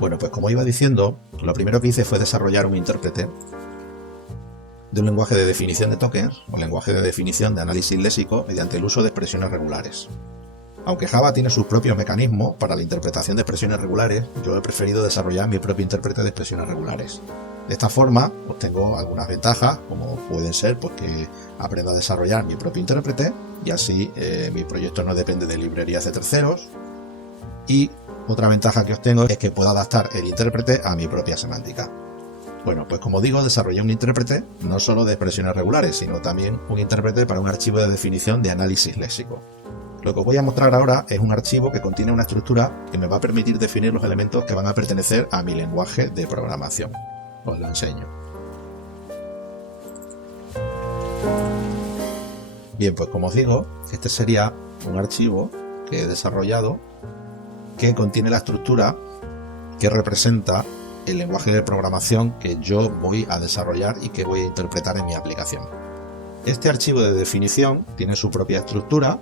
Bueno, pues como iba diciendo, lo primero que hice fue desarrollar un intérprete de un lenguaje de definición de tokens o lenguaje de definición de análisis léxico mediante el uso de expresiones regulares. Aunque Java tiene sus propios mecanismos para la interpretación de expresiones regulares, yo he preferido desarrollar mi propio intérprete de expresiones regulares. De esta forma obtengo algunas ventajas, como pueden ser que aprendo a desarrollar mi propio intérprete y así mi proyecto no depende de librerías de terceros. Y otra ventaja que obtengo es que puedo adaptar el intérprete a mi propia semántica. Bueno, pues como digo, desarrollé un intérprete no solo de expresiones regulares, sino también un intérprete para un archivo de definición de análisis léxico. Lo que os voy a mostrar ahora es un archivo que contiene una estructura que me va a permitir definir los elementos que van a pertenecer a mi lenguaje de programación. Os lo enseño. Bien, pues como os digo, este sería un archivo que he desarrollado que contiene la estructura que representa el lenguaje de programación que yo voy a desarrollar y que voy a interpretar en mi aplicación. Este archivo de definición tiene su propia estructura,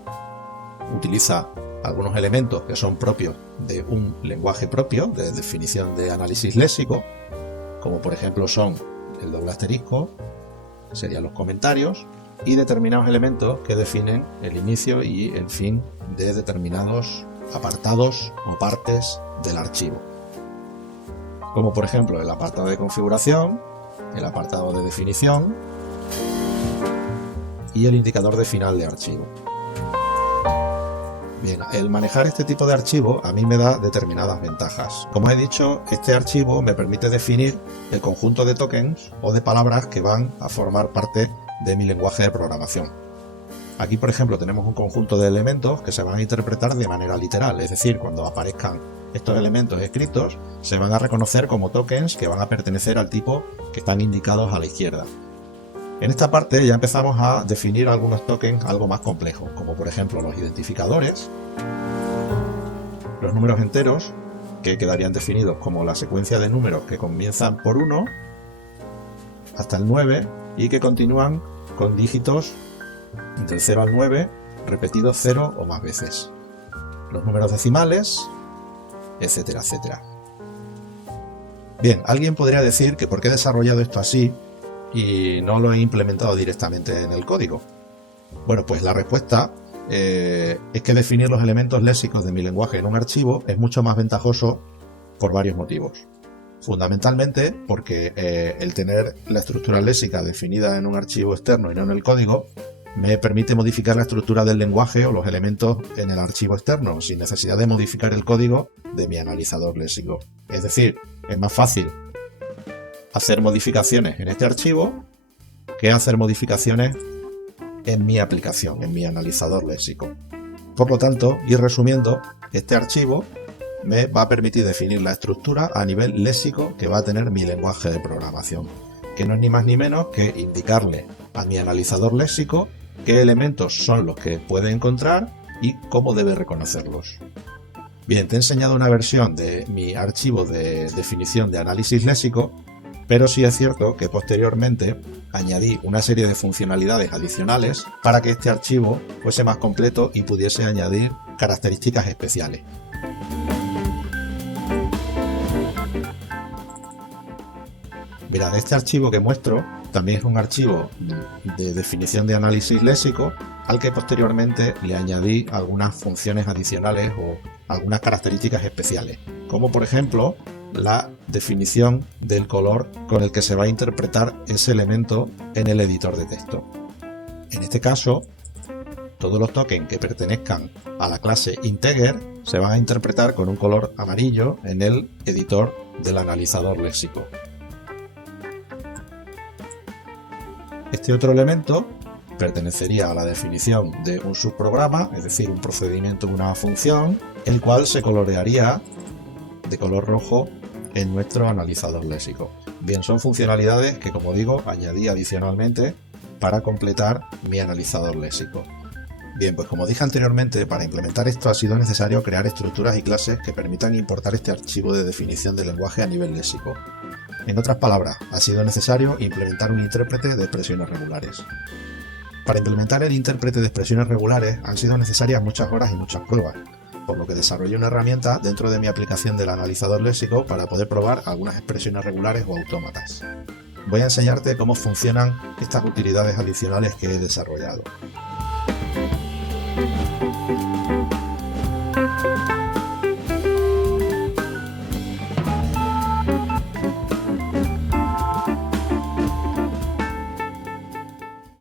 utiliza algunos elementos que son propios de un lenguaje propio de definición de análisis léxico, como por ejemplo son el doble asterisco, serían los comentarios, y determinados elementos que definen el inicio y el fin de determinados apartados o partes del archivo, como por ejemplo el apartado de configuración, el apartado de definición y el indicador de final de archivo. Bien, el manejar este tipo de archivo a mí me da determinadas ventajas. Como he dicho, este archivo me permite definir el conjunto de tokens o de palabras que van a formar parte de mi lenguaje de programación. Aquí, por ejemplo, tenemos un conjunto de elementos que se van a interpretar de manera literal, es decir, cuando aparezcan estos elementos escritos, se van a reconocer como tokens que van a pertenecer al tipo que están indicados a la izquierda. En esta parte ya empezamos a definir algunos tokens algo más complejos, como por ejemplo los identificadores, los números enteros, que quedarían definidos como la secuencia de números que comienzan por 1 hasta el 9 y que continúan con dígitos del 0 al 9 repetidos 0 o más veces, los números decimales, etcétera, etcétera. Bien, alguien podría decir que por qué he desarrollado esto así y no lo he implementado directamente en el código. Bueno, pues la respuesta es que definir los elementos léxicos de mi lenguaje en un archivo es mucho más ventajoso por varios motivos. Fundamentalmente porque el tener la estructura léxica definida en un archivo externo y no en el código me permite modificar la estructura del lenguaje o los elementos en el archivo externo sin necesidad de modificar el código de mi analizador léxico. Es decir, es más fácil hacer modificaciones en este archivo que hacer modificaciones en mi aplicación, en mi analizador léxico. Por lo tanto, y resumiendo, este archivo me va a permitir definir la estructura a nivel léxico que va a tener mi lenguaje de programación, que no es ni más ni menos que indicarle a mi analizador léxico qué elementos son los que puede encontrar y cómo debe reconocerlos. Bien, te he enseñado una versión de mi archivo de definición de análisis léxico, pero sí es cierto que posteriormente añadí una serie de funcionalidades adicionales para que este archivo fuese más completo y pudiese añadir características especiales. Mirad, este archivo que muestro también es un archivo de definición de análisis léxico al que posteriormente le añadí algunas funciones adicionales o algunas características especiales, como por ejemplo la definición del color con el que se va a interpretar ese elemento en el editor de texto. En este caso, todos los tokens que pertenezcan a la clase integer se van a interpretar con un color amarillo en el editor del analizador léxico. Este otro elemento pertenecería a la definición de un subprograma, es decir, un procedimiento de una función, el cual se colorearía de color rojo en nuestro analizador léxico. Bien, son funcionalidades que, como digo, añadí adicionalmente para completar mi analizador léxico. Bien, pues como dije anteriormente, para implementar esto ha sido necesario crear estructuras y clases que permitan importar este archivo de definición del lenguaje a nivel léxico. En otras palabras, ha sido necesario implementar un intérprete de expresiones regulares. Para implementar el intérprete de expresiones regulares han sido necesarias muchas horas y muchas pruebas, por lo que desarrollé una herramienta dentro de mi aplicación del analizador léxico para poder probar algunas expresiones regulares o autómatas. Voy a enseñarte cómo funcionan estas utilidades adicionales que he desarrollado.